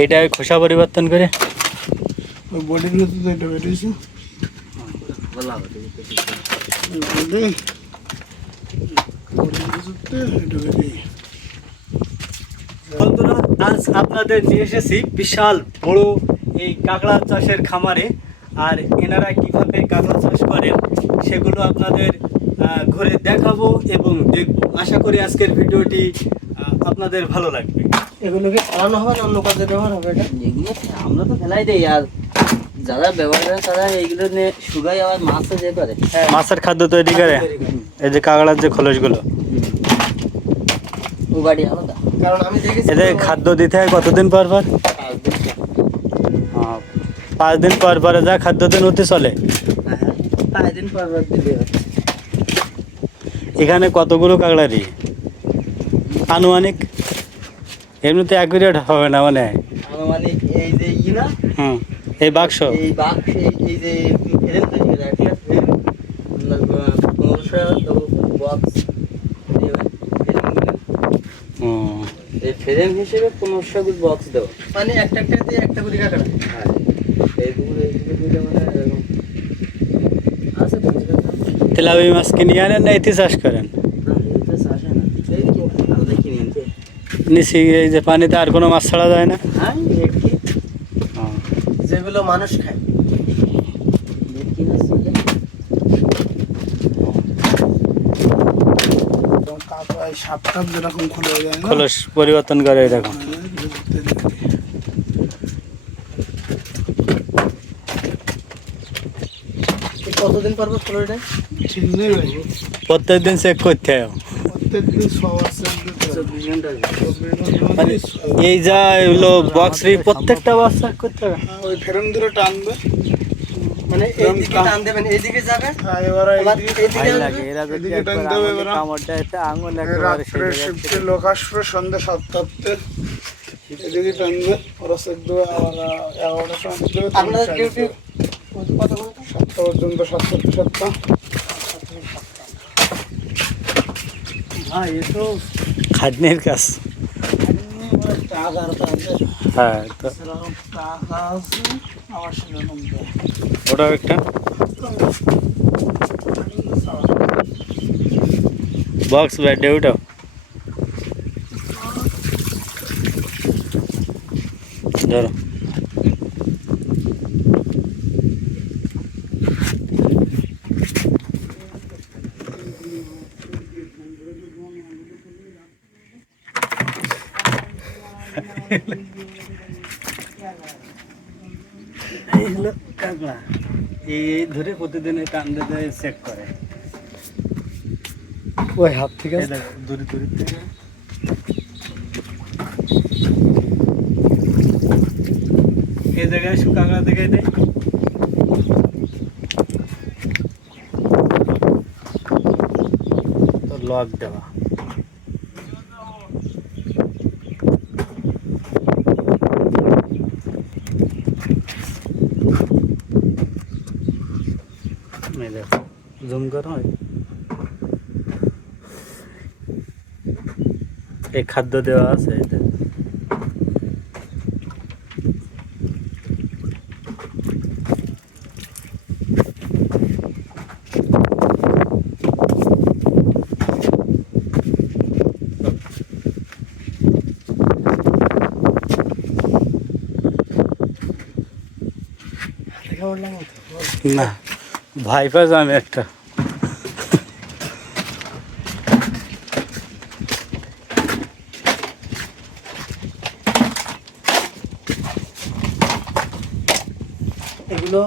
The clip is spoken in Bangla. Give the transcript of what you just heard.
এইটা খোসা পরিবর্তন করে ওই বডির মতো তো এটা বেরিয়েছে। বন্ধুরা, আজ আপনাদের নিয়ে এসেছি বিশাল বড় এই কাঁকড়া চাষের খামারে। আর এনারা কিভাবে কাঁকড়া চাষ করেন সেগুলো আপনাদের ঘুরে দেখাবো এবং দেখবো। আশা করি আজকের ভিডিওটি আপনাদের ভালো লাগবে। এগুলোকে ফেলানো হবে না অন্য কাজে ব্যবহার হবে? এটা এগুলো আমরা তো ফেলাই দিই, আর যারা ব্যবহার করে তারা এইগুলো নিয়ে শুকাই আবার মাছও যে করে। মাছের খাদ্য তৈরি করে। এই যে কাঁকড়ার যে খোলসগুলো, ও বাড়ি আলাদা। কারণ আমি দেখেছি এদের খাদ্য দিতে হয় কতদিন পর পর? 5 দিন পর পরে যা খাদ্য দিন হতে চলে। 5 দিন পর পর দিতে হচ্ছে। এখানে কতগুলো কাঁকড়ারি আনুমানিক? এমনিতে অ্যাকুরেট হবে না মানে আনুমানিক এই যে না, এই বাক্স, এই বাক্স, এই যে ফ্রেম তৈরি করে একটা ফ্রেম 1500 বক্স এই ফ্রেম হিসেবে 1500 বক্স দেবো, মানে একটা দিয়ে একটা করে কাঁকড়া। হ্যাঁ, এইগুলো দিলে মানে এরকম আছে। তেলাপি মাছ কিনে আনেন না এতে চাষ করেন? নিচে এই যে পানিতে আর কোনো মাছ ছাড়া যায় না? হ্যাঁ, যেগুলো মানুষ খায়। যেরকম খুলে যায় না, খোলস পরিবর্তন করে এরকম। কতদিন পর পর খোলা যায়? ঠিক নেই ভাই, প্রত্যেকদিন চেক করতে হবে। প্রত্যেকদিন 100 মানে এই যা এগুলো বক্স প্রত্যেকটা বক্স চেক করতে হবে। ওই ফ্রেম ধরে টানবে, মানে এইদিকে টান দেবেন, এইদিকে যাবে। হ্যাঁ, এবার ভাই লাগে এরা যদি এদিকে একবার টানতে হবে। আঙুলে কামড় দেয় তো আঙুল একেবারে রাত্রে শিফটে লোক আসবে সন্ধ্যা 7টাতে, এদিকে টানবে, ওরা চেক দেবে। আবার 11টার সময় দেবে। আপনাদের ডিউটি কত ঘন্টা? 7টা পর্যন্ত, 7টা থেকে 7টা। হ্যাঁ, এ তো খাটনির কাজ। টাকা আছে, হ্যাঁ, তো সেরকম টাকা আছে, আমার সেরকম দেয়। ওটাও একটা বক্স ব্যাটে ওটাও ধরো। এই হলো কাঁকড়া, এই ধরে প্রতিদিন টান দিতে চেক করে। ওই হাত থেকে এই দেখো, দূরে দূরে থেকে এই জায়গায় কাঁকড়া দেখে দেয়। তো লক দেওয়া, জুম করো। এই খাদ্য দেওয়া আছে এটা। না, ভাই পাস আমি একটা। এগুলো